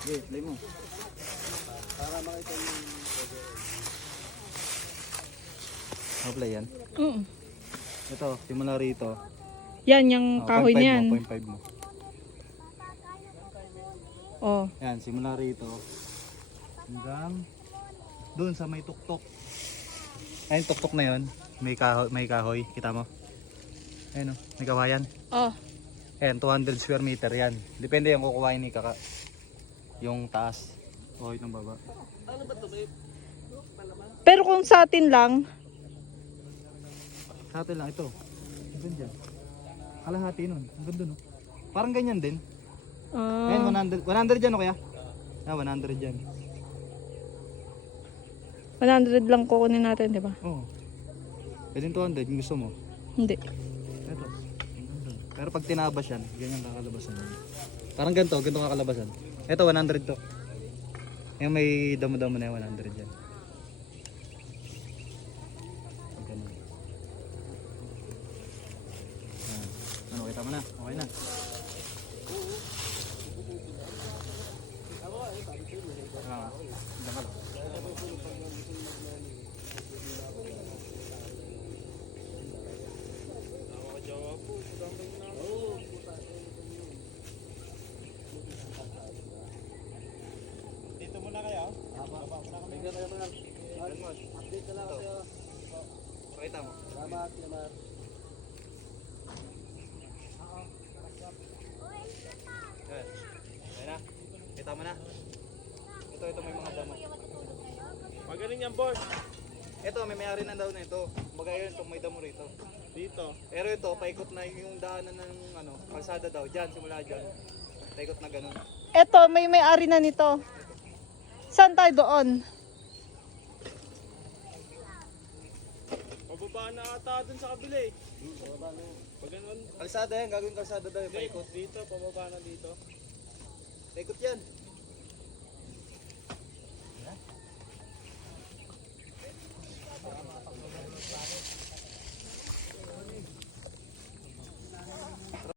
Okay, play mo. Para makita yung... Ano play yan? Oo. Uh, mm. Ito, simula rito. Yan, yung oh, kahoy five niyan. Point 5 mo, point 5 mo. Oo. Oh. Yan, simula rito. Hanggang... Doon sa may tuktok. Ayun, tuktok na yun. May kahoy, may kahoy. Kita mo? Ayun o, may kawayan. Oo. Oh. Ayan, 200 square meter yan. Depende yung kukuha ni kaka yung taas. O oh, itong baba. Ano ba to, babe? Pero kung sa atin lang. Sa atin lang ito. Ito diyan. Kalahati noon. Ang ganda no. Parang ganyan din. Uh... Ayun, 100, 100 diyan o kaya? Ah, yeah, 100 diyan. 100 lang kukunin natin, di ba? Oo. Oh. Pwede 200 yung gusto mo? Hindi. Ito. Pero pag tinabas yan, ganyan kakalabasan. Parang ganito, ganito kakalabasan. Ito 100 to. Yung may damo-damo na yung 100 diyan. Ano okay. ah. okay, kita mo na? Okay na. salamat sa'yo. Pakita mo. Salamat, salamat. Ayan na. Kita mo na. Ito, ito may mga damo. Magaling yan, boss. Ito, may mayari na daw na ito. Baga yun, may damo rito. Dito. Pero ito, paikot na yung daanan ng ano, kalsada daw. Diyan, simula diyan. Paikot na ganun. Ito, may mayari na nito. Saan tayo Doon. na ata dun sa kabila eh. Hmm, Pag ganun. Kalsada yan, eh, gagawin kalsada daw yung okay. Dito, pababa na dito. Ikot yan.